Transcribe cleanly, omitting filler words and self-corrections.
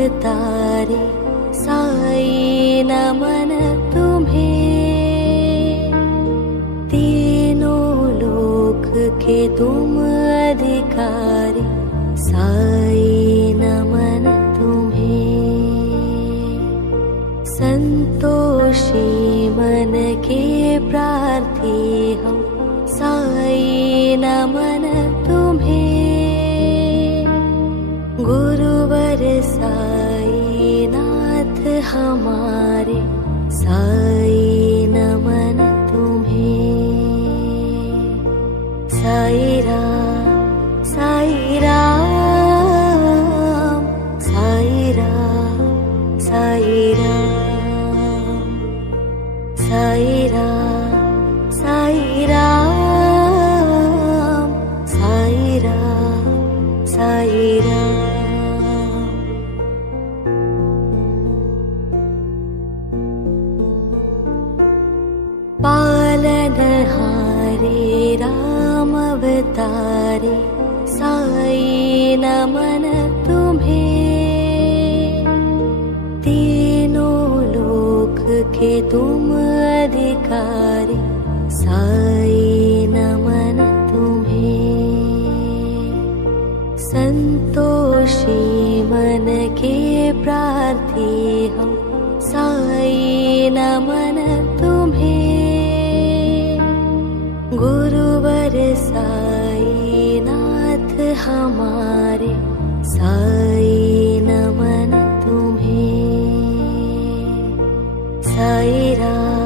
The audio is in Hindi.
अवतारे साई नमन तुम्हें। तीनों लोक के तुम अधिकारी साई नमन तुम्हें। संतोषी मन के प्रार्थी हम साई नमन तुम्हें। गुरुवर साई नाथ हमारे साई नमन तुम्हें। साई राम साई राम साई राम साई राम साई राम साई राम साई राम साई राम। पालनहारे राम अवतारे साई नमन तुम्हें। तीनों लोक के तुम अधिकारी साई नमन तुम्हें। संतोषी मन के प्रार्थी हम साई नमन तुम्हें। गुरुवर साई नाथ हमारे साई नमन तुम्हें। साई राम